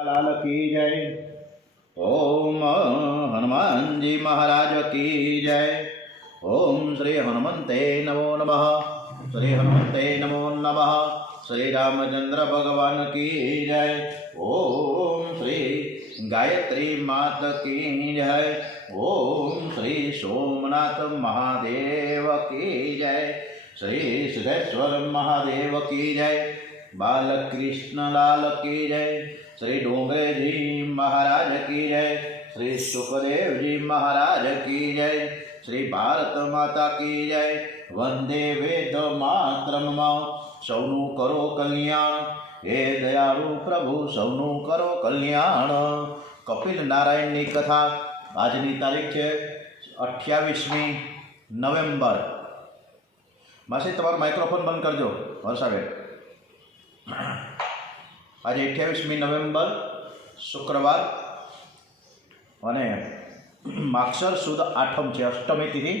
लाल की जय। ओम हनुमान जी महाराज की जय। ओम श्री हनुमते नमो नमः। श्री हनुमते नमो नमः। श्री रामचंद्र भगवान की जय। ओम श्री गायत्री मात की जय। ओम श्री सोमनाथ महादेव की जय। श्री सिद्धेश्वर महादेव की जय। बालकृष्ण लाल की जय। श्री डोंगरे जी महाराज की जय। श्री सुखदेव जी महाराज की जय। श्री भारत माता की जय। वंदे वेद मातरम। सौनु करो कल्याण। हे दयाळु प्रभु सौनु करो कल्याण। कपिल नारायणनी कथा આજની તારીખ છે 28મી નવેમ્બર। માસી તમારું માઇક્રોફોન બંધ કરજો હર્ષાબેન। આજે 28મી નવેમ્બર શુક્રવાર અને માક્ષર સુદ આઠમ છે, અષ્ટમી તિથિ।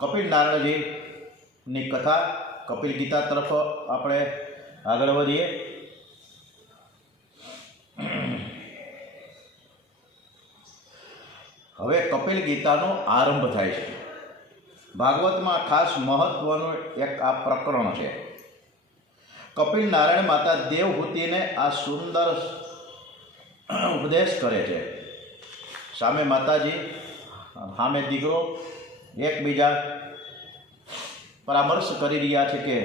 કપિલ નારાયણજીની કથા કપિલ ગીતા તરફ આપણે આગળ વધીએ। હવે કપિલ ગીતાનો આરંભ થાય છે। ભાગવતમાં ખાસ મહત્વનું એક આ પ્રકરણ છે। કપિલ નારાયણ માતા દેવહૂતિને આ સુંદર ઉપદેશ કરે છે। સામે માતાજી, સામે દીકરો એકબીજા પરામર્શ કરી રહ્યા છે કે,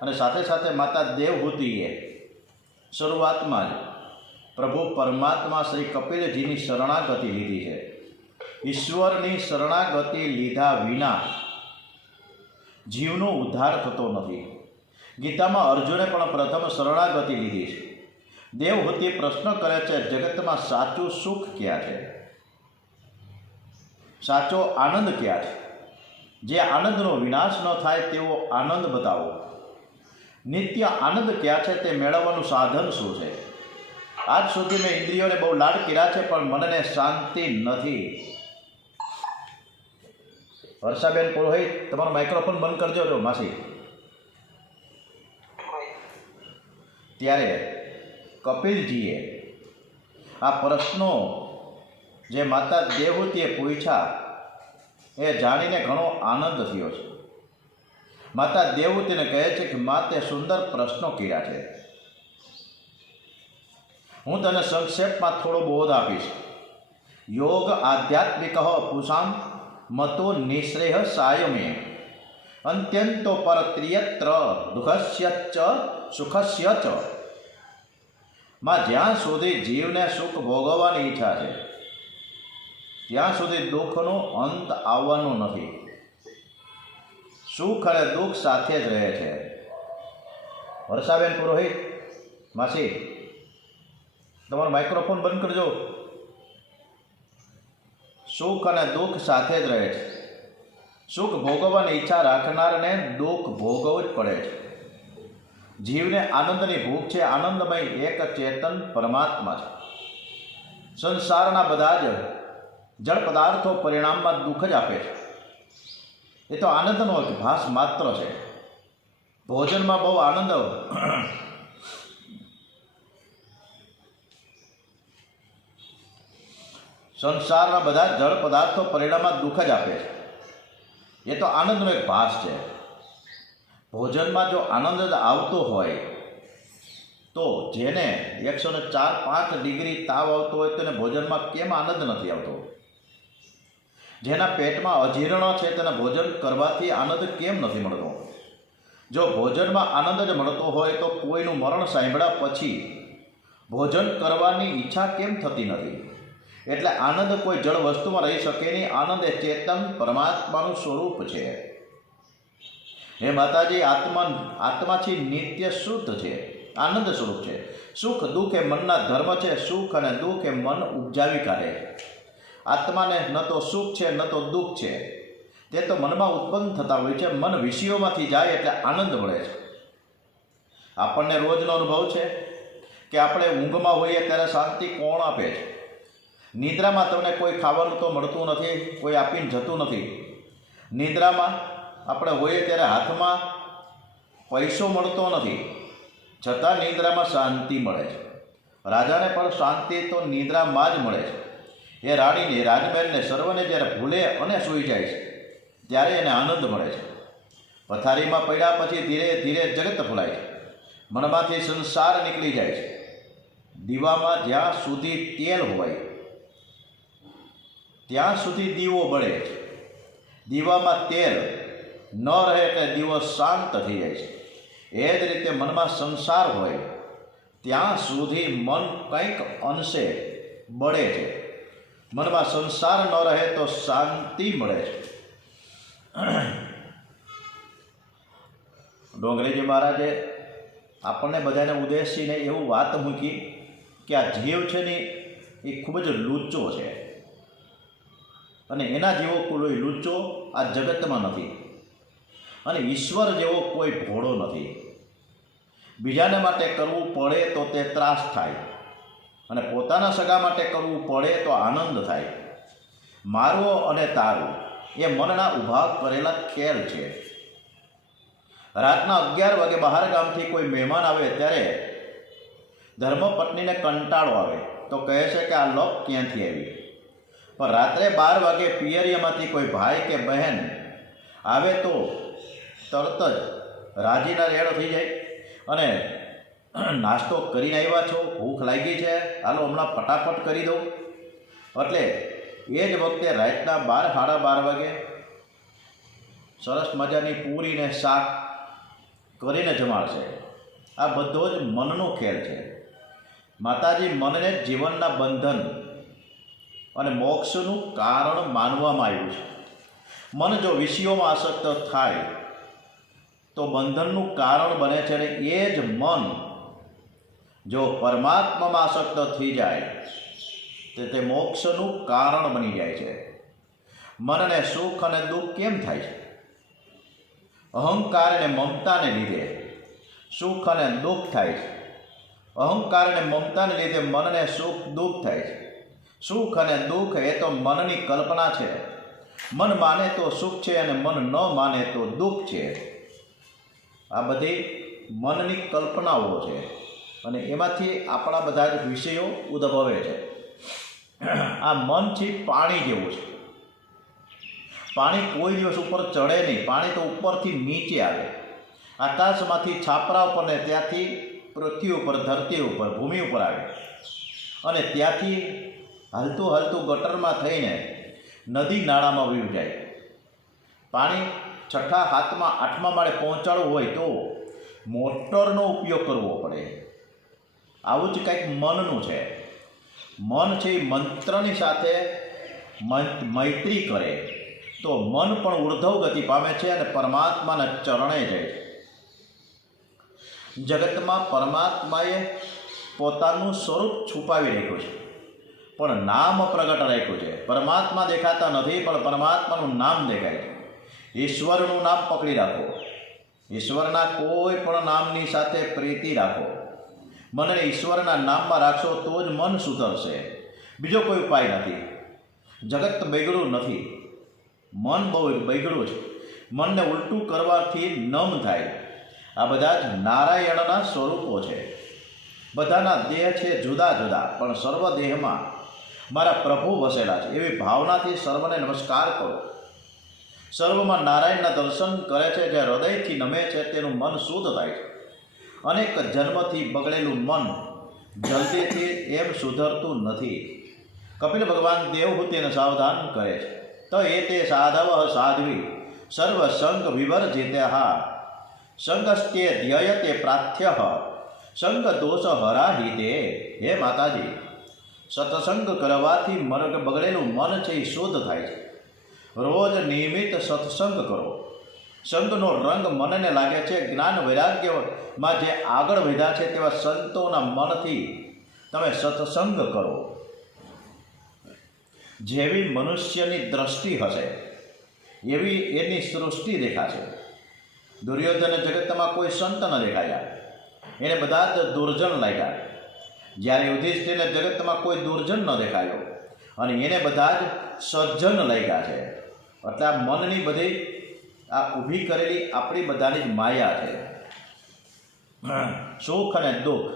અને સાથે સાથે માતા દેવહૂતિએ શરૂઆતમાં જ પ્રભુ પરમાત્મા શ્રી કપિલજીની શરણાગતિ લીધી છે। ઈશ્વરની શરણાગતિ લીધા વિના જીવનો ઉદ્ધાર થતો નથી। ગીતામાં અર્જુને પણ પ્રથમ શરણાગતિ લીધી છે। દેવહૂતિ પ્રશ્ન કરે છે, જગતમાં સાચું સુખ ક્યાં છે? સાચો આનંદ ક્યાં છે? જે આનંદનો વિનાશ ન થાય તેવો આનંદ બતાવો। નિત્ય આનંદ ક્યાં છે? તે મેળવવાનું સાધન શું છે? આજ સુધી મેં ઇન્દ્રિયોને બહુ લાડ કર્યા છે, પણ મનને શાંતિ નથી। વર્ષાબેન પુરોહિત તમારું માઇક્રોફોન બંધ કરજો જો માસી। ત્યારે કપિલજીએ આ પ્રશ્નો જે માતા દેવહૂતિએ પૂછ્યા એ જાણીને ઘણો આનંદ થયો છે। માતા દેવહૂતિને કહે છે કે મા તે સુંદર પ્રશ્નો કર્યા છે। હું તને સંક્ષેપમાં થોડો બોધ આપીશ। યોગ આધ્યાત્મિક પુષામ મતો નિશ્રેય સાયમે અત્યંતો પરત્રિયત્ર દુઃખસ્ય ચ સુખસ્ય ચ। માં જ્યાં સુધી જીવને સુખ ભોગવવાની ઈચ્છા છે ત્યાં સુધી દુઃખનો અંત આવવાનો નથી। સુખ અને દુઃખ સાથે જ રહે છે। વર્ષાબેન પુરોહિત માસી તમારું માઇક્રોફોન બંધ કરજો। સુખ અને દુઃખ સાથે જ રહે છે। સુખ ભોગવવાની ઈચ્છા રાખનારને દુઃખ ભોગવવું જ પડે છે। જીવને આનંદની ભૂખ છે। આનંદમય એક ચેતન પરમાત્મા છે। સંસારના બધા જ જળ પદાર્થો પરિણામમાં દુઃખ જ આપે છે। એ તો આનંદનો એક ભાસ માત્ર છે। ભોજનમાં બહુ આનંદ, સંસારના બધા જળ પદાર્થો પરિણામમાં દુઃખ જ આપે છે। એ તો આનંદનો એક ભાસ છે। ભોજનમાં જો આનંદ જ આવતો હોય તો જેને 104-5 ડિગ્રી તાવ આવતો હોય તેને ભોજનમાં કેમ આનંદ નથી આવતો? જેના પેટમાં અજીર્ણ છે તેને ભોજન કરવાથી આનંદ કેમ નથી મળતો? જો ભોજનમાં આનંદ જ મળતો હોય તો કોઈનું મરણ સાંભળ્યા પછી ભોજન કરવાની ઈચ્છા કેમ થતી નથી? એટલે આનંદ કોઈ જળ વસ્તુમાં રહી શકે નહીં। આનંદ એ ચેતન પરમાત્માનું સ્વરૂપ છે। હે માતાજી, આત્માથી નિત્ય શુદ્ધ છે, આનંદ સ્વરૂપ છે। સુખ દુઃખ એ મનના ધર્મ છે। સુખ અને દુઃખ એ મન ઉપજાવી કાઢે છે। આત્માને ન તો સુખ છે ન તો દુઃખ છે, તે તો મનમાં ઉત્પન્ન થતા હોય છે। મન વિષયોમાંથી જાય એટલે આનંદ મળે છે। આપણને રોજનો અનુભવ છે કે આપણે ઊંઘમાં હોઈએ ત્યારે શાંતિ કોણ આપે છે? નિદ્રામાં તમને કોઈ ખાવાનું તો મળતું નથી, કોઈ આપીને જતું નથી। નિદ્રામાં આપણે હોઈએ ત્યારે હાથમાં પૈસો મળતો નથી, છતાં નિદ્રામાં શાંતિ મળે છે। રાજાને પણ શાંતિ તો નિદ્રામાં જ મળે છે. એ રાણીને રાજમહેલને સર્વને જ્યારે ભૂલે અને સૂઈ જાય છે ત્યારે એને આનંદ મળે છે. પથારીમાં પડ્યા પછી ધીરે ધીરે જગત ભૂલાય છે. મનમાંથી સંસાર નીકળી જાય છે. દીવામાં જ્યાં સુધી તેલ હોય ત્યાં સુધી દીવો બળે છે. દીવામાં તેલ ન રહે એટલે દીવો શાંત થઈ જાય છે. એ જ રીતે મનમાં સંસાર હોય ત્યાં સુધી મન કંઈક અંશે બળે છે. મનમાં સંસાર ન રહે તો શાંતિ મળે છે. ડોંગરેજી મહારાજે આપણને બધાને ઉદ્દેશીને એવું વાત મૂકી કે આ જીવ છે ને એ ખૂબ જ લૂચો છે અને એના જેવો કોઈ લૂચો આ જગતમાં નથી અને ઈશ્વર જેવો કોઈ ભોળો નથી. બીજાને માટે કરવું પડે તો તે ત્રાસ થાય અને પોતાના સગા માટે કરવું પડે તો આનંદ થાય. મારવો અને તારવું એ મનના ઊભા કરેલા ખેલ છે. રાતના 11 વાગે બહાર ગામથી કોઈ મહેમાન આવે ત્યારે ધર્મપત્નીને કંટાળો આવે તો કહે છે કે આ લપ ક્યાંથી આવી. પણ રાત્રે 12 વાગે પિયરિયામાંથી કોઈ ભાઈ કે બહેન આવે તો તરત જ રાજીના રેડ થઈ જાય અને નાસ્તો કરીને આવ્યા છો, ભૂખ લાગી છે, હાલો હમણાં ફટાફટ કરી દઉં. એટલે એ જ વખતે રાતના 12 સાડા 12 વાગે સરસ મજાની પૂરીને શાક કરીને જમાડશે. આ બધો જ મનનો ખેલ છે. માતાજી મનને જીવનના બંધન અને મોક્ષનું કારણ માનવામાં આવ્યું છે. મન જો વિષયોમાં આસક્ત થાય તો બંધનનું કારણ બને છે અને એ જ મન જો પરમાત્મામાં આસક્ત થઈ જાય તો તે મોક્ષનું કારણ બની જાય છે. મનને સુખ અને દુઃખ કેમ થાય છે? અહંકાર અને મમતાને લીધે સુખ અને દુઃખ થાય છે. અહંકાર અને મમતાને લીધે મનને સુખ દુઃખ થાય છે. સુખ અને દુઃખ એ તો મનની કલ્પના છે. મન માને તો સુખ છે અને મન ન માને તો દુઃખ છે. આ બધી મનની કલ્પનાઓ છે અને એમાંથી આપણા બધા જ વિષયો ઉદ્ભવે છે. આ મન છે પાણી જેવું છે. પાણી કોઈ દિવસ ઉપર ચડે નહીં. પાણી તો ઉપરથી નીચે આવે, આકાશમાંથી છાપરા ઉપર ને ત્યાંથી પૃથ્વી ઉપર, ધરતી ઉપર, ભૂમિ ઉપર આવે અને ત્યાંથી હાલતું હાલતું ગટરમાં થઈને નદી નાળામાં વયું જાય. પાણી 6ઠા 7મા 8મા માળે પહોંચાડવું હોય તો મોટરનો ઉપયોગ કરવો પડે. આવું જ કંઈક મનનું છે. મન છે એ મંત્રની સાથે મૈત્રી કરે તો મન પણ ઉર્ધ્વ ગતિ પામે છે અને પરમાત્માના ચરણે જાય છે. જગતમાં પરમાત્માએ પોતાનું સ્વરૂપ છુપાવી રાખ્યું છે પણ નામ પ્રગટ રાખ્યું છે. પરમાત્મા દેખાતા નથી પણ પરમાત્માનું નામ દેખાય છે. ઈશ્વરનું નામ પકડી રાખો. ઈશ્વરના કોઈ પણ નામની સાથે પ્રીતિ રાખો. મનને ઈશ્વરના નામમાં રાખશો તો જ મન સુધરશે. બીજો કોઈ ઉપાય નથી. જગત બગડ્યું નથી, મન બહુ બગડ્યું છે. મનને ઉલટું કરવાથી નમ થાય. આ બધા જ નારાયણના સ્વરૂપો છે. બધાના દેહ છે જુદા જુદા પણ સર્વ દેહમાં મારા પ્રભુ વસેલા છે એવી ભાવનાથી સર્વને નમસ્કાર કરો. સર્વમાં નારાયણના દર્શન કરે છે. જે હૃદયથી નમે છે તેનું મન શુદ્ધ થાય છે. અનેક જન્મથી બગડેલું મન જલ્દીથી એમ સુધરતું નથી. કપિલ ભગવાન દેવહૂતિને સાવધાન કરે છે. તો એ તે સાધવ સાધ્વી સર્વ સંગ વિવર્જિતા સંગસ્તે ધ્યયતે પ્રાથ્ય સંગ દોષ હરાહિતે. હે માતાજી, સત્સંગ કરવાથી બગડેલું મન છે એ શુદ્ધ થાય છે. રોજ નિયમિત સત્સંગ કરો. સંગનો રંગ મનને લાગે છે. જ્ઞાન વૈરાગ્યમાં જે આગળ વધ્યા છે તેવા સંતોના મનથી તમે સત્સંગ કરો. જેવી મનુષ્યની દ્રષ્ટિ હશે એવી એની સૃષ્ટિ દેખાશે. દુર્યોધન જગતમાં કોઈ સંત ન દેખાયા, એને બધા જ દુર્જન લાગ્યા. જ્યારે યુધિષ્ઠિરને જગતમાં કોઈ દુર્જન ન દેખાયો અને એને બધા જ સજ્જન લાગ્યા છે. એટલે આ મનની બધી આ ઊભી કરેલી આપણી બધાની જ માયા છે. સુખ અને દુઃખ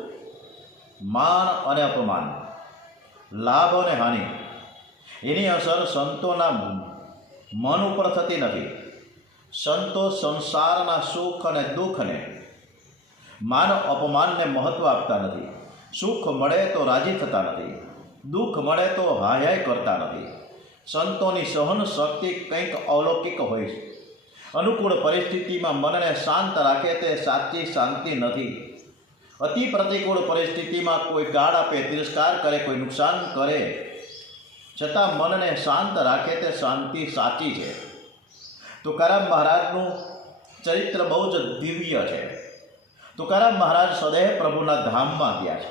માન અને અપમાન, લાભ અને હાનિ, એની અસર સંતોના મન ઉપર થતી નથી. સંતો સંસારના સુખ અને દુઃખને, માન અપમાનને મહત્ત્વ આપતા નથી. સુખ મળે તો રાજી થતા નથી, દુઃખ મળે તો હાય કરતા નથી. સંતોની સહન શક્તિ કંઈક અલૌકિક હોય છે. અનુકૂળ પરિસ્થિતિમાં મનને શાંત રાખે તે સાચી શાંતિ નથી. અતિ પ્રતિકૂળ પરિસ્થિતિમાં કોઈ ગાળ આપે, તિરસ્કાર કરે, કોઈ નુકસાન કરે, છતાં મનને શાંત રાખે તે શાંતિ સાચી છે. તુકારામ મહારાજનું ચરિત્ર બહુ જ દિવ્ય છે. તુકારામ મહારાજ સદૈવ પ્રભુના ધામમાં ગયા છે,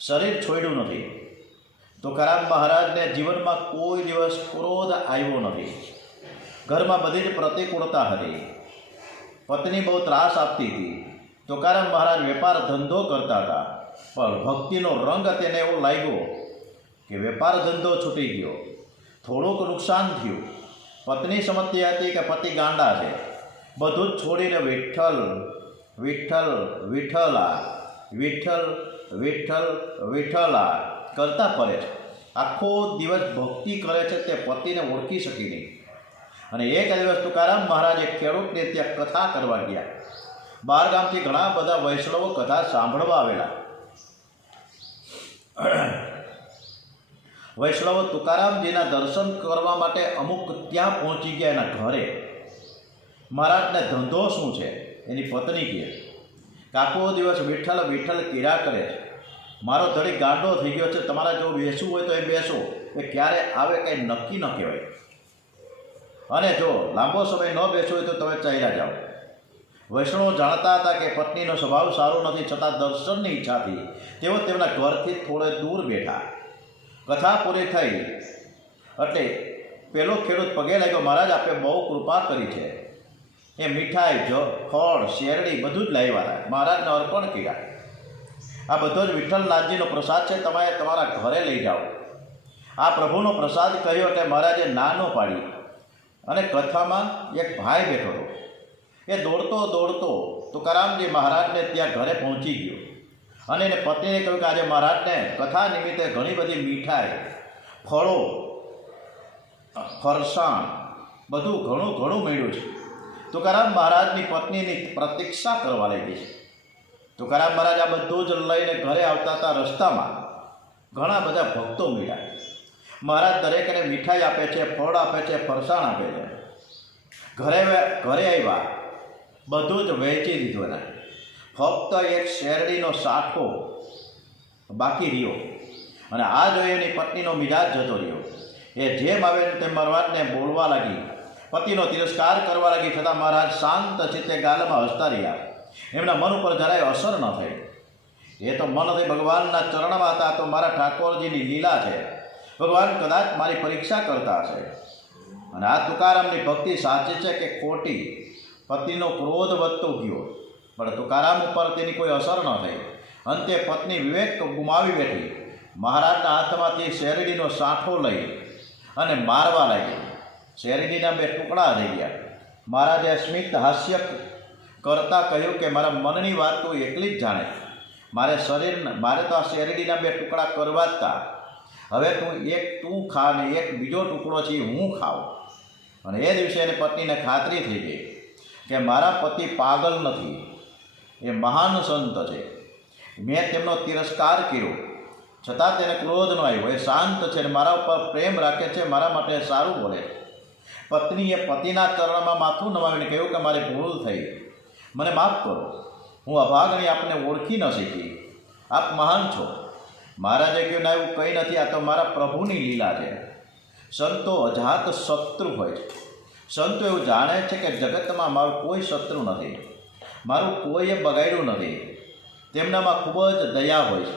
શરીર છોડ્યું નથી. તુકારામ મહારાજને જીવનમાં કોઈ દિવસ ક્રોધ આવ્યો નથી. ઘરમાં બધી જ પ્રતિકૂળતા હતી. પત્ની બહુ ત્રાસ આપતી હતી. તુકારામ મહારાજ વેપાર ધંધો કરતા હતા, પણ ભક્તિનો રંગ તેને એવો લાગ્યો કે વેપાર ધંધો છૂટી ગયો, થોડુંક નુકસાન થયું. પત્ની સમજતી હતી કે પતિ ગાંડા છે, બધું જ છોડીને વિઠ્ઠલ વિઠ્ઠલ વિઠ્ઠલા વિઠ્ઠલ વિઠ્ઠલ વિઠ્ઠલા કરતા ફરે છે. આખો દિવસ ભક્તિ કરે છે, તે પતિને ઓળખી શકી નહીં. અને એક દિવસ તુકારામ મહારાજ એક ખેડૂતને ત્યાં કથા કરવા ગયા. બહાર ગામથી ઘણા બધા વૈષ્ણવો કથા સાંભળવા આવેલા. વૈષ્ણવો તુકારામજીના દર્શન કરવા માટે અમુક ત્યાં પહોંચી ગયા એના ઘરે. મહારાજને ધંધો શું છે? એની પત્ની કહે કે આખો દિવસ વિઠ્ઠલ વિઠ્ઠલ કીરા કરે છે, મારો ધડી ગાંડો થઈ ગયો છે, તમારા જો બેસવું હોય તો એ બેસો, એ ક્યારે આવે કંઈ નક્કી ન કહેવાય, અને જો લાંબો સમય ન બેસવો હોય તો તમે ચાલ્યા જાઓ. વૈષ્ણવો જાણતા હતા કે પત્નીનો સ્વભાવ સારો નથી, છતાં દર્શનની ઈચ્છાથી તેઓ તેમના ઘરથી થોડે દૂર બેઠા. કથા પૂરી થઈ એટલે પેલો ખેડૂત પગે લાગ્યો, મહારાજ આપે બહુ કૃપા કરી છે. એ મીઠાઈ, ફળ, શેરડી બધું જ લાવ્યા હતા, મહારાજને અર્પણ કર્યા. આ બધો જ વિઠ્ઠલનાથજીનો પ્રસાદ છે, તમે તમારા ઘરે લઈ જાઓ. આ પ્રભુનો પ્રસાદ કહ્યો એટલે મહારાજે ના ન પાડી. અને કથામાં એક ભાઈ બેઠો હતો. એ દોડતો દોડતો તુકારામજી મહારાજને ત્યાં ઘરે પહોંચી ગયો અને એને પત્નીને કહ્યું કે આજે મહારાજને કથા નિમિત્તે ઘણી બધી મીઠાઈ, ફળો, ફરસાણ બધું ઘણું ઘણું મળ્યું છે. તુકારામ મહારાજની પત્નીની પ્રતીક્ષા કરવા લાગી છે. તુકારામ મહારાજ આ બધું જ લઈને ઘરે આવતા હતા. રસ્તામાં ઘણા બધા ભક્તો મળ્યા. મહારાજ દરેકને મીઠાઈ આપે છે, ફળ આપે છે, ફરસાણ આપે છે. ઘરે આવ્યા, બધું જ વહેંચી દીધું એને. ફક્ત એક શેરડીનો સાઠો બાકી રહ્યો. અને આ જોઈ એની પત્નીનો મિજાજ જતો રહ્યો. એ જેમ આવે તેમ મહારાજને બોલવા લાગી, પતિનો તિરસ્કાર કરવા લાગી, છતાં મહારાજ શાંત ચિત્તે ગાલમાં હસતા રહ્યા. એમના મન ઉપર જરાય અસર ન થઈ. એ તો મનથી ભગવાનના ચરણમાં હતા. તો મારા ઠાકોરજીની લીલા છે, ભગવાન કદાચ મારી પરીક્ષા કરતા હશે. અને આ તુકારામની ભક્તિ સાચી છે કે ખોટી? પતિનો ક્રોધ વધતો ગયો, પણ તુકારામ ઉપર તેની કોઈ અસર ન થઈ. અંતે પત્ની વિવેક ગુમાવી બેઠી. મહારાજના હાથમાંથી શેરડીનો સાંઠો લઈ અને મારવા લાગી. શેરડીના 2 ટુકડા થઈ ગયા. મહારાજે સ્મિત હાસ્ય કરતાં કહ્યું કે મારા મનની વાત તું એકલી જ જાણે. મારે તો આ શેરડીના 2 ટુકડા કરવા જ હતા. હવે તું ખા ને એક બીજો ટુકડો છે હું ખાઉં. અને એ દિવસે એની પત્નીને ખાતરી થઈ ગઈ કે મારા પતિ પાગલ નથી, એ મહાન સંત છે. મેં તેમનો તિરસ્કાર કર્યો, છતાં તેને ક્રોધ ન આવ્યો. એ શાંત છે, મારા ઉપર પ્રેમ રાખે છે, મારા માટે સારું બોલે. પત્નીએ પતિના ચરણમાં માથું નમાવીને કહ્યું કે મારી ભૂલ થઈ, મને માફ કરો. હું અભાગણી આપને ઓળખી ન શકી. આપ મહાન છો. મહારાજે કહ્યું ના, એવું કંઈ નથી, આ તો મારા પ્રભુની લીલા છે. સંતો અજાત શત્રુ હોય છે. સંતો એવું જાણે છે કે જગતમાં મારું કોઈ શત્રુ નથી, મારું કોઈએ બગાડ્યું નથી. તેમનામાં ખૂબ જ દયા હોય છે.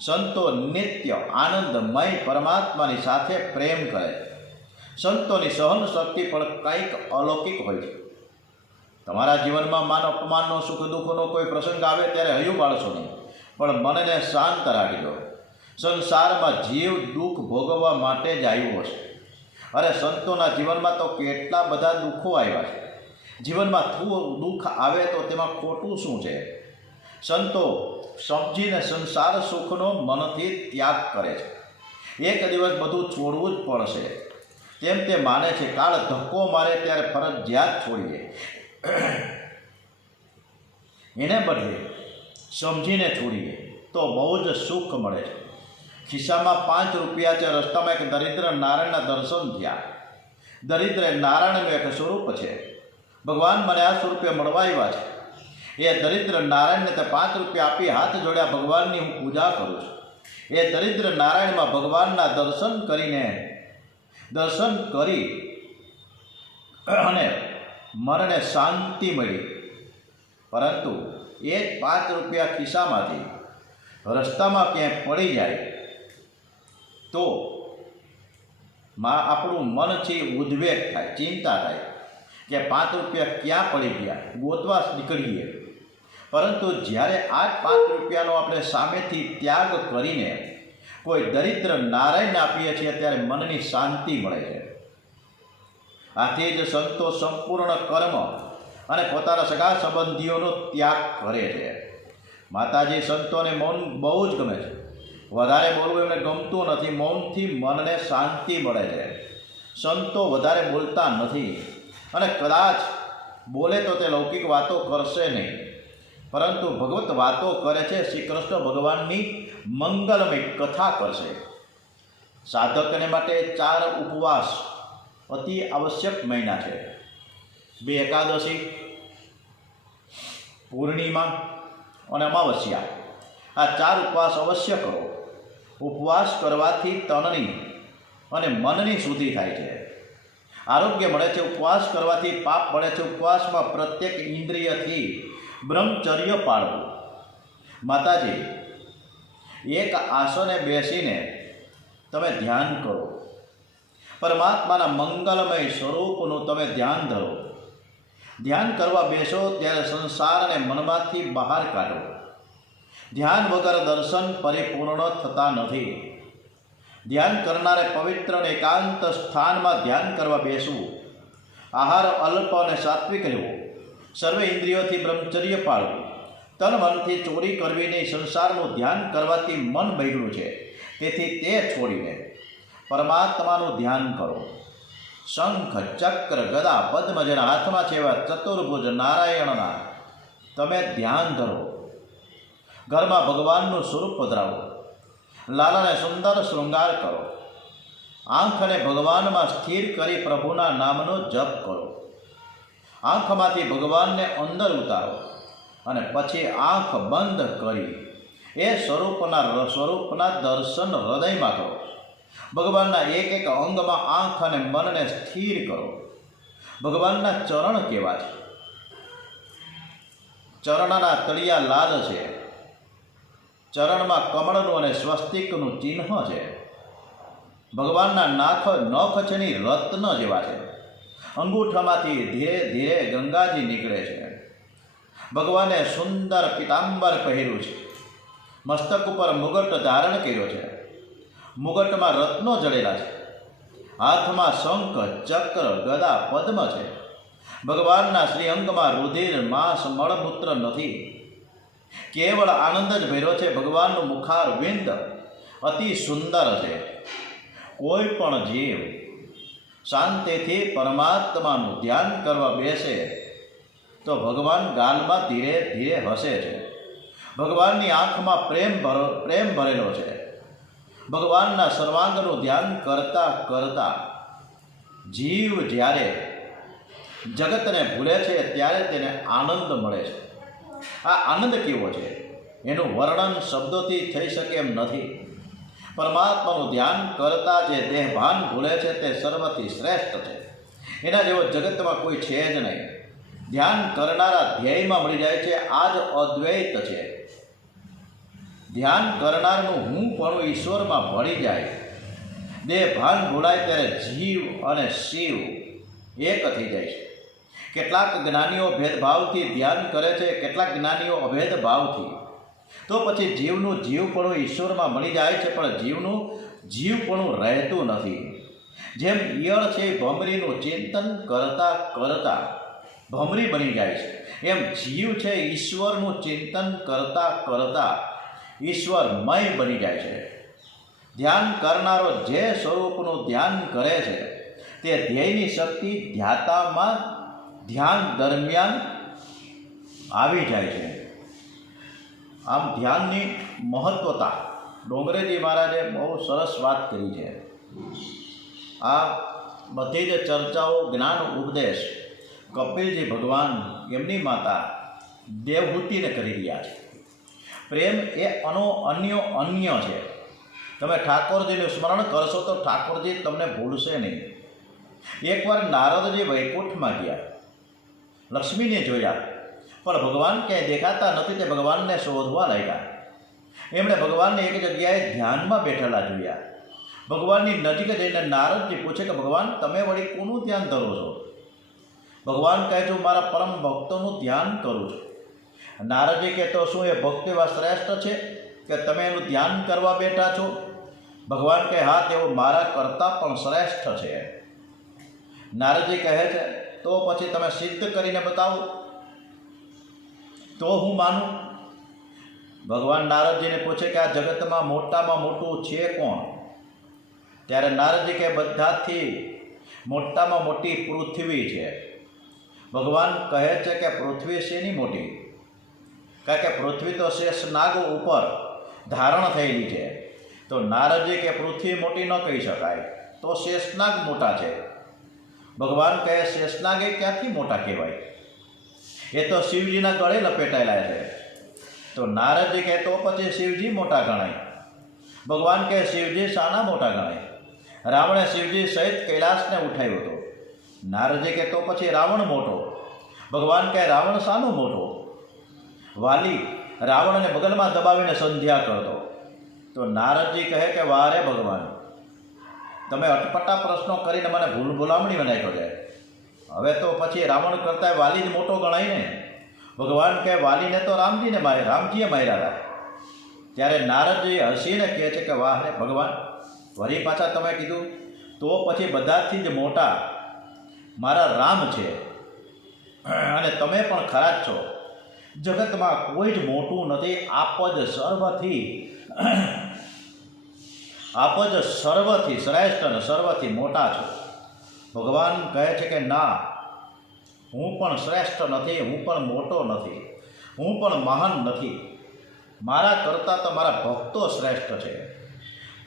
સંતો નિત્ય આનંદમય પરમાત્માની સાથે પ્રેમ કરે છે. સંતોની સહન શક્તિ પણ કંઈક અલૌકિક હોય છે. તમારા જીવનમાં માન અપમાનનો, સુખ દુઃખનો કોઈ પ્રસંગ આવે ત્યારે હૈયું બાળશો નહીં, પણ મનને શાંત રાખજો. સંસારમાં જીવ દુઃખ ભોગવવા માટે જ આવ્યો છે. અરે સંતોના જીવનમાં તો કેટલા બધા દુઃખો આવ્યા છે. જીવનમાં દુઃખ આવે તો તેમાં ખોટું શું છે? સંતો સમજીને સંસાર સુખનો મનથી ત્યાગ કરે છે. એક દિવસ બધું છોડવું જ પડશે તેમ તે માને છે. કાળ ધક્કો મારે ત્યારે ફરજિયાત છોડીએ. એને બદલે સમજીને છોડીએ તો બહુ જ સુખ મળે છે. ખિસ્સામાં 5 રૂપિયા છે. રસ્તામાં એક દરિદ્ર નારાયણના દર્શન થયા. દરિદ્ર એ નારાયણનું એક સ્વરૂપ છે. ભગવાન મને આ સ્વરૂપે મળવા આવ્યા છે. એ દરિદ્ર નારાયણને તે 5 રૂપિયા આપી હાથ જોડ્યા. ભગવાનની હું પૂજા કરું છું. એ દરિદ્ર નારાયણમાં ભગવાનના દર્શન કરી અને મનને શાંતિ મળી. પરંતુ એ જ 5 રૂપિયા ખિસ્સામાંથી રસ્તામાં ક્યાંય પડી જાય તો આપણું મન છે ઉદ્વેગ થાય, ચિંતા થાય કે 5 રૂપિયા ક્યાં પડી ગયા, ગોતવા નીકળીએ. પરંતુ જ્યારે આ 5 રૂપિયાનો આપણે સામેથી ત્યાગ કરીને કોઈ દરિદ્ર નારાયણને આપીએ છીએ ત્યારે મનની શાંતિ મળે છે. આથી જ સંતો સંપૂર્ણ કર્મ અને પોતાના સગા સંબંધીઓનો ત્યાગ કરે છે. માતાજી સંતોને મૌન બહુ જ ગમે છે. વધારે બોલવું એમને ગમતું નથી. મૌનથી મનને શાંતિ મળે છે. સંતો વધારે બોલતા નથી અને કદાચ બોલે તો તે લૌકિક વાતો કરશે નહીં, પરંતુ ભગવત વાતો કરે છે. શ્રી કૃષ્ણ ભગવાનની મંગલમય કથા કરશે. સાધકને માટે 4 ઉપવાસ અતિ આવશ્યક મહિના છે. 2 એકાદશી, પૂર્ણિમા અને અમાવસ્યા. આ 4 ઉપવાસ અવશ્ય કરો. ઉપવાસ કરવાથી તનની અને મનની શુદ્ધિ થાય છે, આરોગ્ય મળે છે. ઉપવાસ કરવાથી પાપ મળે છે. ઉપવાસમાં પ્રત્યેક ઇન્દ્રિયથી બ્રહ્મચર્ય પાળવું. માતાજી, એક આસને બેસીને તમે ધ્યાન કરો. પરમાત્માના મંગલમય સ્વરૂપનું તમે ધ્યાન ધરો. ધ્યાન કરવા બેસો ત્યારે સંસારને મનમાંથી બહાર કાઢો. ધ્યાન વગર દર્શન પરિપૂર્ણ થતા નથી. ધ્યાન કરનારે પવિત્ર અને એકાંત સ્થાનમાં ધ્યાન કરવા બેસવું. આહાર અલ્પ અને સાત્વિક લેવો. સર્વે ઇન્દ્રિયોથી બ્રહ્મચર્ય પાળવું. તન મનથી ચોરી કરવી નહીં. સંસારનું ધ્યાન કરવાથી મન બગડ્યું છે, તેથી તે છોડીને પરમાત્માનું ધ્યાન કરો. શંખ, ચક્ર, ગદા, પદ્મ જેના હાથમાં છે એવા ચતુર્ભુજ નારાયણના તમે ધ્યાન ધરો. ઘરમાં ભગવાનનું સ્વરૂપ પધરાવો. લાલાને સુંદર શૃંગાર કરો. આંખને ભગવાનમાં સ્થિર કરી પ્રભુના નામનો જપ કરો. આંખમાંથી ભગવાનને અંદર ઉતારો અને પછી આંખ બંધ કરી એ સ્વરૂપના દર્શન હૃદયમાં કરો. ભગવાનના એક એક અંગમાં આંખ અને મનને સ્થિર કરો. ભગવાનના ચરણ કેવા છે? ચરણના તળિયા લાલ છે. ચરણમાં કમળનું અને સ્વસ્તિકનું ચિહ્ન છે. ભગવાનના નખ છે ને રત્ન જેવા છે. અંગૂઠામાંથી ધીરે ધીરે ગંગાજી નીકળે છે. ભગવાને સુંદર પીતાંબર પહેર્યું છે. મસ્તક ઉપર મુગટ ધારણ કર્યો છે. મુગટમાં રત્નો જડેલા છે. હાથમાં શંખ, ચક્ર, ગદા, પદ્મ છે. ભગવાનના શ્રીઅંગમાં રુધિર, માંસ, મળમૂત્ર નથી. કેવળ આનંદ જ ભર્યો છે. ભગવાનનું મુખારવિંદ અતિ સુંદર છે. કોઈ પણ જીવ શાંતિથી પરમાત્માનું ધ્યાન કરવા બેસે તો ભગવાન ગાલમાં ધીરે ધીરે હસે છે. ભગવાનની આંખમાં પ્રેમ ભરેલો છે. ભગવાનના સર્વાંગનું ધ્યાન કરતા કરતા જીવ જ્યારે જગતને ભૂલે છે ત્યારે તેને આનંદ મળે છે. આ આનંદ કેવો છે એનું વર્ણન શબ્દોથી થઈ શકે એમ નથી. પરમાત્માનું ધ્યાન કરતા જે દેહભાન ભૂલે છે તે સર્વથી શ્રેષ્ઠ છે. એના જેવો જગતમાં કોઈ છે જ નહીં. ધ્યાન કરનારા ધ્યેયમાં મળી જાય છે. આ જ અદ્વૈત છે. ધ્યાન કરનારનું હું પણ ઈશ્વરમાં ભળી જાય. દેહભાન ભૂલાય ત્યારે જીવ અને શિવ એક થઈ જાય છે. કેટલાક જ્ઞાનીઓ ભેદભાવથી ધ્યાન કરે છે, કેટલાક જ્ઞાનીઓ અભેદ ભાવથી. તો પછી જીવનું જીવપણું ઈશ્વરમાં મળી જાય છે, પણ જીવનું જીવપણું રહેતું નથી. જેમ ઈયળ છે ભમરીનું ચિંતન કરતા કરતા ભમરી બની જાય છે, એમ જીવ છે ઈશ્વરનું ચિંતન કરતા કરતા ઈશ્વરમય બની જાય છે. ધ્યાન કરનારો જે સ્વરૂપનું ધ્યાન કરે છે તે ધ્યેયની શક્તિ ધ્યાતામાં ધ્યાન દરમિયાન આવી જાય છે. આમ ધ્યાનની મહત્વતા ડોંગરેજી મહારાજે બહુ સરસ વાત કરી છે. આ બધી જ ચર્ચાઓ જ્ઞાન ઉપદેશ કપિલજી ભગવાન એમની માતા દેવહૂતિને કરી રહ્યા છે. પ્રેમ એ અન્ય છે. તમે ઠાકોરજીનું સ્મરણ કરશો તો ઠાકોરજી તમને ભૂલશે નહીં. એકવાર નારદજી વૈકુંઠમાં ગયા, લક્ષ્મીને જોયા, પણ ભગવાન ક્યાંય દેખાતા નથી. તે ભગવાનને શોધવા લાગ્યા. એમણે ભગવાનને એક જગ્યાએ ધ્યાનમાં બેઠેલા જોયા. ભગવાનની નજીક જઈને નારદજી પૂછે કે ભગવાન તમે વળી કોનું ધ્યાન કરો છો? ભગવાન કહે છું મારા પરમ ભક્તોનું ધ્યાન કરું છું. નારદજી કહે તો શું એ ભક્ત એવા શ્રેષ્ઠ છે કે તમે એનું ધ્યાન કરવા બેઠા છો? ભગવાન કહે હા, તેઓ મારા કરતાં પણ શ્રેષ્ઠ છે. નારદજી કહે છે તો પછી તમે સિદ્ધ કરીને બતાવો તો હું માનું. ભગવાન નારદજીને પૂછે કે આ જગતમાં મોટામાં મોટું છે કોણ? ત્યારે નારદજી કહે બધાથી મોટામાં મોટી પૃથ્વી છે. ભગવાન કહે છે કે પૃથ્વી શેની મોટી? કારણ કે પૃથ્વી તો શેષ નાગ ઉપર ધારણ થયેલી છે. તો નારદજી કે પૃથ્વી મોટી ન કહી શકાય, તો શેષનાગ મોટા છે. ભગવાન કહે શેષનાગ એ ક્યાંથી મોટા કહેવાય? એ તો શિવજીના ગળે લપેટાયેલા છે. તો નારદજી કહે તો પછી શિવજી મોટા ગણાય. ભગવાન કહે શિવજી શાના મોટા ગણાય? રાવણે શિવજી સહિત કૈલાસને ઉઠાવ્યો હતો. નારદજી કહે તો પછી રાવણ મોટો. ભગવાન કહે રાવણ શાનો મોટો? વાલી રાવણને બગલમાં દબાવીને સંધ્યા કરતો. તો નારદજી કહે કે વારે ભગવાન, તમે અટપટા પ્રશ્નો કરીને મને ભૂલામણી બનાવ્યો છે. હવે તો પછી રાવણ કરતાં વાલી જ મોટો ગણાય ને. ભગવાન કહે વાલીને તો રામજીએ માર્યા હતા. ત્યારે નારદજી હસીને કહે છે કે વાહ રે ભગવાન, વળી પાછા તમે કીધું તો પછી બધાથી જ મોટા મારા રામ છે, અને તમે પણ ખરા જ છો. જગતમાં કોઈ જ મોટું નથી. આપ જ સર્વથી શ્રેષ્ઠ અને સર્વથી મોટા છો. ભગવાન કહે છે કે ના, હું પણ શ્રેષ્ઠ નથી, હું પણ મોટો નથી, હું પણ મહાન નથી. મારા કરતાં તો મારા ભક્તો શ્રેષ્ઠ છે.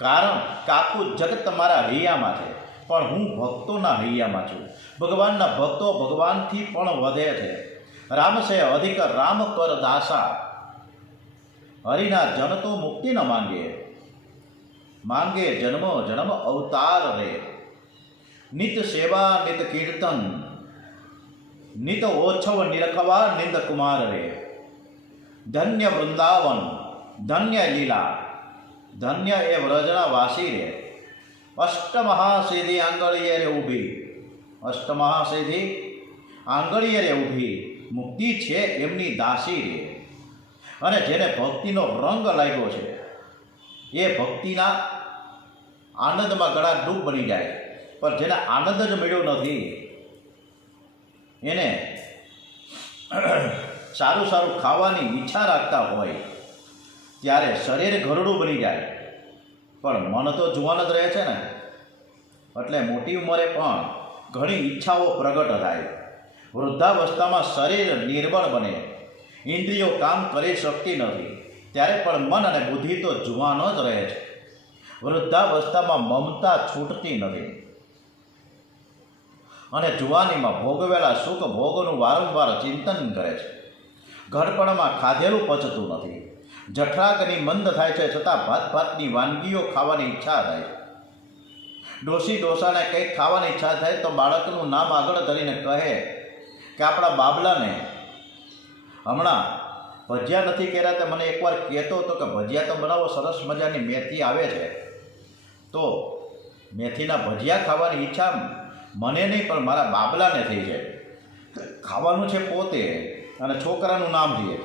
કારણ કે આખું જગત મારા હૈયામાં છે, પણ હું ભક્તોના હૈયામાં છું. ભગવાનના ભક્તો ભગવાનથી પણ વધે છે. રામ સે અધિક રામ કર દાસા, હરિના જન તો મુક્તિ ન માંગે જન્મ જન્મ અવતાર રે. નિત સેવા નિત કીર્તન નિત ઓછવ નિરખવા નિંદ કુમાર રે. ધન્ય વૃંદાવન ધન્ય લીલા ધન્ય એ વ્રજના વાસી રે. અષ્ટમહાસિદ્ધિ આંગળીએ રે ઊભી, અષ્ટમહાસિદ્ધિ આંગળીએ રે ઊભી, મુક્તિ છે એમની દાસી રે. અને જેને ભક્તિનો રંગ લાગ્યો છે એ ભક્તિના આનંદમાં ગળા ડૂબ બની જાય. પણ જેને આનંદ જ મળ્યો નથી એને સારું સારું ખાવાની ઈચ્છા રાખતા હોય ત્યારે શરીર ઘરડું બની જાય, પણ મન તો જુવાન જ રહે છે ને. એટલે મોટી ઉંમરે પણ ઘણી ઈચ્છાઓ પ્રગટ થાય. વૃદ્ધાવસ્થામાં શરીર નિર્બળ બને, ઇન્દ્રિયો કામ કરી શકતી નથી, ત્યારે પણ મન અને બુદ્ધિ તો જુવાન જ રહે છે. વૃદ્ધાવસ્થામાં મમતા છૂટતી નથી અને જુવાનીમાં ભોગવેલા સુખ ભોગોનું વારંવાર ચિંતન કરે છે. ઘડપણમાં ખાધેલું પચતું નથી. જઠરાગ્નિ મંદ થાય છે છતાં ભાતની વાનગીઓ ખાવાની ઈચ્છા થાય છે. ડોસી ડોસાને કંઈક ખાવાની ઈચ્છા થાય તો બાળકનું નામ આગળ ધરીને કહે કે આપણા બાબલાને હમણાં ભજીયા નથી કર્યા. તે મને એકવાર કહેતો હતો કે ભજીયા તો બનાવો, સરસ મજાની મેથી આવે છે, તો મેથીના ભજીયા ખાવાની ઈચ્છા મને નહીં પણ મારા બાબલાને થઈ છે. ખાવાનું છે પોતે અને છોકરાનું નામ લે.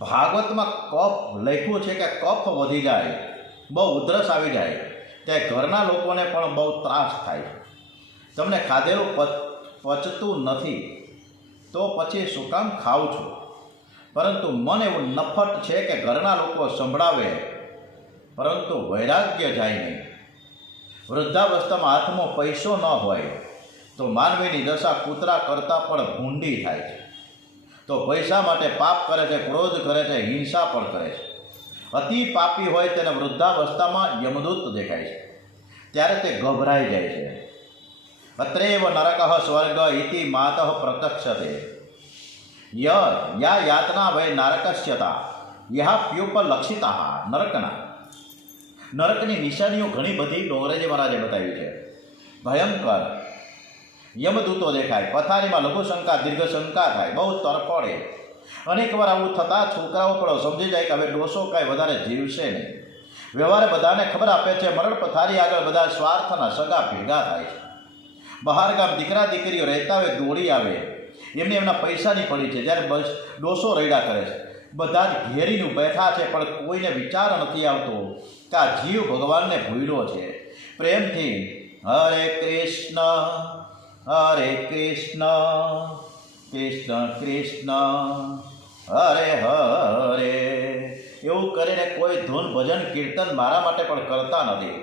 ભાગવતમાં કફ લખ્યું છે કે કફ વધી જાય, બહુ ઉધરસ આવી જાય, ત્યારે ઘરના લોકોને પણ બહુ ત્રાસ થાય. તમને ખાધેલું પચતું નથી તો પછી શું કામ ખાઉં છું? પરંતુ મન એવું નફટ છે કે ઘરના લોકો સંભળાવે પરંતુ વૈરાગ્ય જાય નહીં. વૃદ્ધાવસ્થામાં હાથમાં પૈસો ન હોય તો માનવીની દશા કૂતરા કરતાં પણ ભૂંડી થાય છે. તો પૈસા માટે પાપ કરે છે, ક્રોધ કરે છે, હિંસા પણ કરે છે. અતિ પાપી હોય તેને વૃદ્ધાવસ્થામાં યમદૂત દેખાય છે, ત્યારે તે ગભરાઈ જાય છે. અત્રેવ નરક સ્વર્ગ ઇતિ માતઃ પ્રત્યક્ષતે યા યાતના વય નારકસ્યતા યહ પ્યુપલક્ષિતા. નરકની નિશાનીઓ ઘણી બધી ડોંગરેજી મહારાજે બતાવી છે. ભયંકર યમદૂતો દેખાય, પથારીમાં લઘુશંકા દીર્ઘશંકા થાય, બહુ તરફડે. અનેકવાર આવું થતાં છોકરાઓ પણ સમજી જાય કે હવે ડોસો કાંઈ વધારે જીવશે નહીં. વ્યવહારે બધાને ખબર આપે છે, મરણ પથારી આગળ બધા સ્વાર્થના સગા ભેગા થાય છે. બહાર ગામ દીકરા દીકરીઓ રહેતા હોય દોડી આવે, એમને એમના પૈસાની પડી છે, જ્યારે બસ ડોસો રડ્યા કરે છે. બધા જ ઘેરીને બેઠા છે, પણ કોઈને વિચાર નથી આવતો કે આ જીવ ભગવાનને ભૂલ્યો છે. પ્રેમથી હરે કૃષ્ણ કૃષ્ણ કૃષ્ણ હરે હરે એવું કરીને કોઈ ધૂન ભજન કીર્તન મારા માટે પણ કરતા નથી.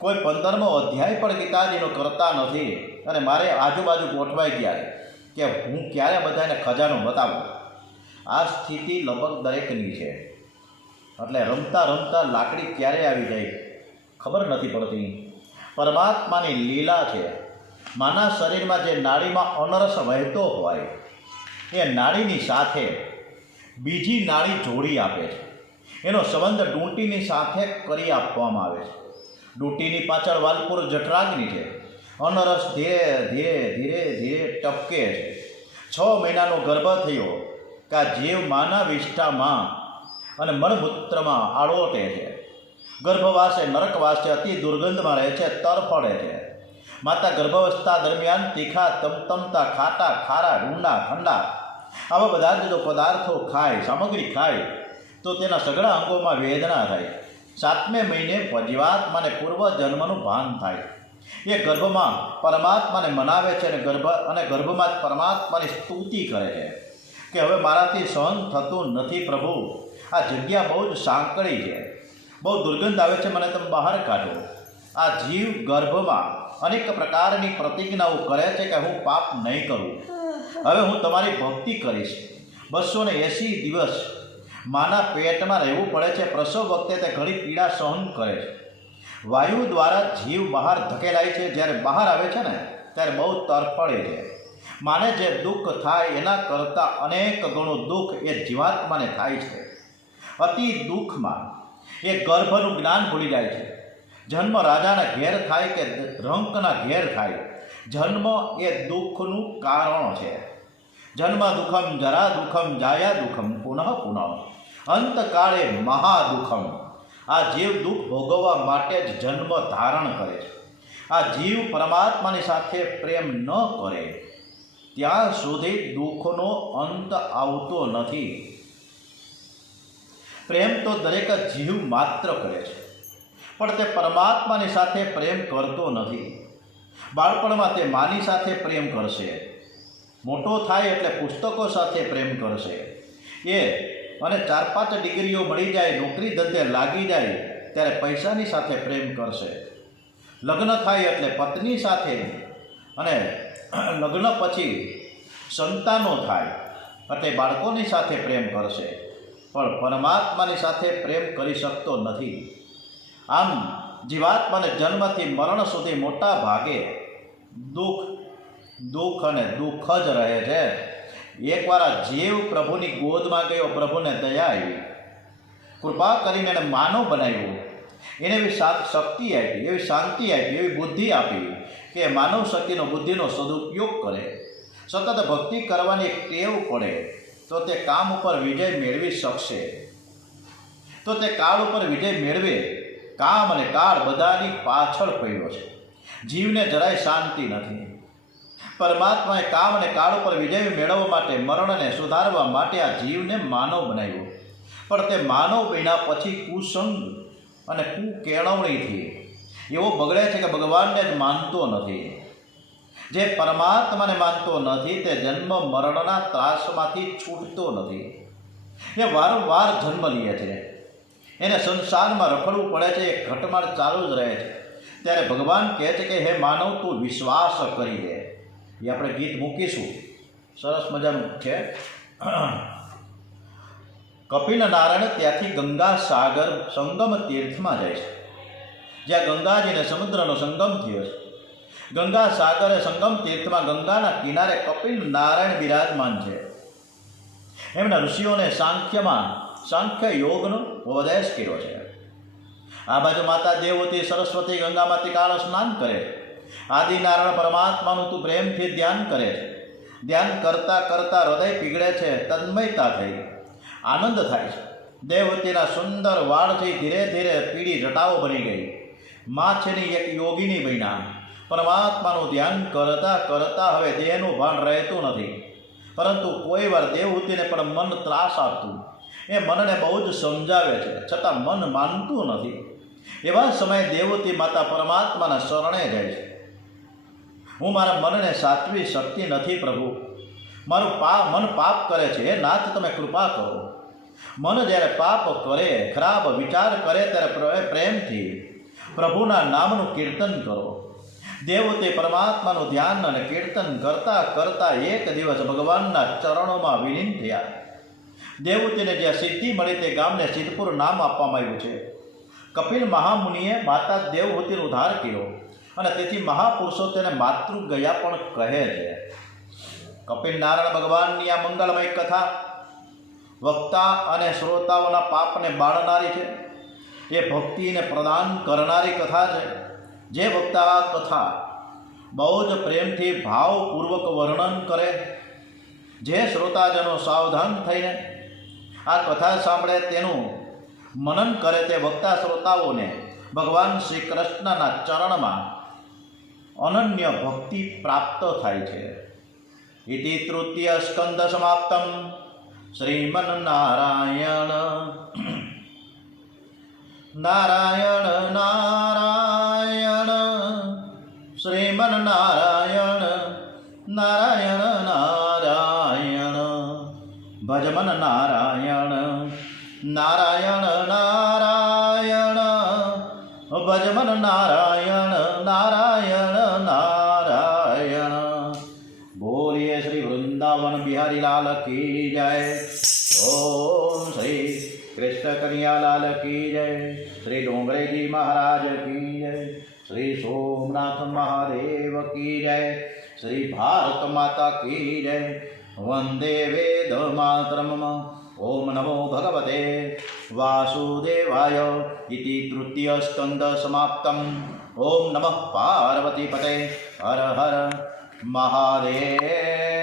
કોઈ 15મો અધ્યાય પણ ગીતાજીનો કરતા નથી. અને મારે આજુબાજુ ગોઠવાઈ ગયા કે હું ક્યારે બધાને ખજાનો બતાવું. આ સ્થિતિ લગભગ દરેકની છે. એટલે રમતા રમતા લાકડી ક્યારે આવી જાય ખબર નથી પડતી. પરમાત્માની લીલા છે. માના શરીરમાં જે નાડીમાં અનરસ વહેતો હોય એ નાડીની સાથે બીજી નાડી જોડી આપે છે. એનો સંબંધ ડૂંટીની સાથે કરી આપવામાં આવે છે. ડૂંટીની પાછળ વાલપુર જઠરાગ્નિ છે. અનરસ ધીરે ધીરે ધીરે ધીરે ટપકે છે. 6 મહિનાનો ગર્ભ થયો કે આ જીવ માના વિષ્ઠામાં અને મળમૂત્રમાં આળોટે છે. ગર્ભવાસે નરકવાસે અતિ દુર્ગંધમાં રહે છે, તરફડે છે. માતા ગર્ભાવસ્થા દરમિયાન તીખા, તમતમતા, ખાટા, ખારા, ઊંડા, ઠંડા આવા બધા જ જો પદાર્થો ખાય, સામગ્રી ખાય તો તેના સઘળા અંગોમાં વેદના થાય. 7મે મહિને જીવાત્માને પૂર્વજન્મનું ભાન થાય. એ ગર્ભમાં પરમાત્માને મનાવે છે અને ગર્ભમાં જ પરમાત્માની સ્તુતિ કરે છે કે હવે મારાથી સહન થતું નથી પ્રભુ, આ જગ્યા બહુ જ સાંકળી છે, બહુ દુર્ગંધ આવે છે, મને તમે બહાર કાઢો. આ જીવ ગર્ભમાં અનેક પ્રકારની પ્રતિજ્ઞાઓ કરે છે કે હું પાપ નહીં કરું, હવે હું તમારી ભક્તિ કરીશ. 280 દિવસ માના પેટમાં રહેવું પડે છે. પ્રસવ વખતે તે ઘણી પીડા સહન કરે છે. વાયુ દ્વારા જીવ બહાર ધકેલાય છે. જ્યારે બહાર આવે છે ને ત્યારે બહુ તરફડે છે. માને જે દુઃખ થાય એના કરતાં અનેક ગણું દુઃખ એ જીવાત્માને થાય છે. અતિ દુઃખમાં એ ગર્ભનું જ્ઞાન ભૂલી જાય છે. જન્મ રાજાના ઘેર થાય કે રંકના ઘેર થાય, જન્મ એ દુઃખનું કારણ છે. જન્મ દુઃખમ, જરા દુઃખમ, જાયા દુઃખમ, પુનઃ પુનઃ, અંતકાળે મહાદુઃખમ. આ જીવ દુઃખ ભોગવવા માટે જ જન્મ ધારણ કરે છે. આ જીવ પરમાત્માની સાથે પ્રેમ ન કરે ત્યાં સુધી દુઃખનો અંત આવતો નથી. પ્રેમ તો દરેક જીવ માત્ર કરે છે, પણ તે પરમાત્માની સાથે પ્રેમ કરતો નથી. બાળપણમાં તે માની સાથે પ્રેમ કરશે, મોટો થાય એટલે પુસ્તકો સાથે પ્રેમ કરશે. અને 4-5 ડિગ્રીઓ મળી જાય, નોકરી ધંધે લાગી જાય ત્યારે પૈસાની સાથે પ્રેમ કરશે. લગ્ન થાય એટલે પત્ની સાથે, અને લગ્ન પછી સંતાનો થાય એટલે બાળકોની સાથે પ્રેમ કરશે, પણ પરમાત્માની સાથે પ્રેમ કરી શકતો નથી. આમ જીવાત્માને જન્મથી મરણ સુધી મોટા ભાગે દુઃખ અને દુઃખ જ રહે છે. એકવાર આ જીવ પ્રભુની ગોદમાં ગયો, પ્રભુને દયા આવી, કૃપા કરીને એને માનવ બનાવ્યો, એને એવી શક્તિ આપી, એવી શાંતિ આપી, એવી બુદ્ધિ આપી કે માનવ શક્તિનો બુદ્ધિનો સદુપયોગ કરે. સતત ભક્તિ કરવાની એક ટેવ પડે તો તે કામ ઉપર વિજય મેળવી શકશે. તો તે કાળ ઉપર વિજય મેળવે. કામ અને કાળ બધાની પાછળ પડ્યો છે. જીવને જરાય શાંતિ નથી. પરમાત્માએ કામ અને કાળ ઉપર વિજય મેળવવા માટે, મરણને સુધારવા માટે આ જીવને માનવ બનાવ્યો. પણ તે માનવ બન્યા પછી કુસંગ અને કુકેળવણીથી એવો બગડે છે કે ભગવાનને જ માનતો નથી. જે પરમાત્માને માનતો નથી તે જન્મ મરણના ત્રાસમાંથી છૂટતો નથી. એ વારંવાર જન્મ લે છે, એને સંસારમાં રખડવું પડે છે, એ ઘટમાળ ચાલુ જ રહે છે. ત્યારે ભગવાન કહે છે કે હે માનવ, તું વિશ્વાસ કરી દે. એ આપણે ગીત મૂકીશું, સરસ મજાનું છે. કપિલ નારાયણ ત્યાંથી ગંગા સાગર સંગમ તીર્થમાં જાય છે, જ્યાં ગંગાજીને સમુદ્રનો સંગમ થયો છે. ગંગા સાગરે સંગમ તીર્થમાં ગંગાના કિનારે કપિલ નારાયણ બિરાજમાન છે. એમના ઋષિઓને સાંખ્ય યોગનો ઉપદેશ કર્યો છે. આ બાજુ માતા દેવતી સરસ્વતી ગંગામાંથી કાળ સ્નાન કરે છે. આદિનારાયણ પરમાત્માનું તું પ્રેમથી ધ્યાન કરે છે. ધ્યાન કરતા કરતા હૃદય પીગળે છે, તન્મયતા થઈ, આનંદ થાય છે. દેવતીના સુંદર વાળથી ધીરે ધીરે પીળી જટાઓ બની ગઈ. માં છેની એક યોગીની બન્યા. પરમાત્માનું ધ્યાન કરતા કરતા હવે દેહનું ભાન રહેતું નથી, પરંતુ કોઈ વાર દેવહૂતિને પણ મન ત્રાસ આપતું. એ મનને બહુ જ સમજાવે છે, છતાં મન માનતું નથી. એવા સમયે દેવહૂતિ માતા પરમાત્માના શરણે જાય છે. હું મારા મનને સાચવી શકતી નથી પ્રભુ, મારું મન પાપ કરે છે, હે નાથ તમે કૃપા કરો. મન જ્યારે પાપ કરે, ખરાબ વિચાર કરે, ત્યારે પ્રેમથી પ્રભુના નામનું કીર્તન કરો. દેવતે પરમાત્માનું ધ્યાન અને કીર્તન કરતા કરતા એક દિવસ ભગવાનના ચરણોમાં વિલીન થયા. દેવતીને જ્યાં સિદ્ધિ મળી તે ગામને સિદ્ધપુર નામ આપવામાં આવ્યું છે. કપિલ મહામુનિએ માતા દેવહૂતિનો ઉદ્ધાર કર્યો અને તેથી મહાપુરુષો તેને માતૃ ગયા પણ કહે છે. કપિલ નારાયણ ભગવાનની આ મંગલમય કથા વક્તા અને શ્રોતાઓના પાપને બાળનારી છે. એ ભક્તિને પ્રદાન કરનારી કથા છે. જે વક્તા આ કથા બહુ જ પ્રેમથી ભાવપૂર્વક વર્ણન કરે, જે શ્રોતાજનો સાવધાન થઈને આ કથા સાંભળે, તેનું મનન કરે, તે વક્તા શ્રોતાઓને ભગવાન શ્રી કૃષ્ણના ચરણમાં અનન્ય ભક્તિ પ્રાપ્ત થાય છે. ઇતિ તૃતીય સ્કંદ સમાપ્તમ. શ્રીમન્નારાયણ નારાયણ નારાયણ શ્રીમન્નારાયણ નારાયણ નારાયણ ભજમન નારાયણ નારાયણ નારાયણ ભજમન નારાયણ નારાયણ નારાયણ. બોલીએ શ્રી વૃંદાવન બિહારી લાલ કી જય. ઓમ શ્રી કૃષ્ણ કનૈયા લાલ કી જય. શ્રી ડોંગરેજી મહારાજ કી જય. શ્રી સોમનાથ મહાદેવ કી જય. શ્રી ભારત માતા કી જય. વંદે વેદ માતરમ. ઓમ નમો ભગવતે વાસુદેવાય. ઇતિ તૃતીય સ્કંદ સમાપ્તમ. ઓમ નમઃ પાર્વતી પતે. હર હર મહાદેવ.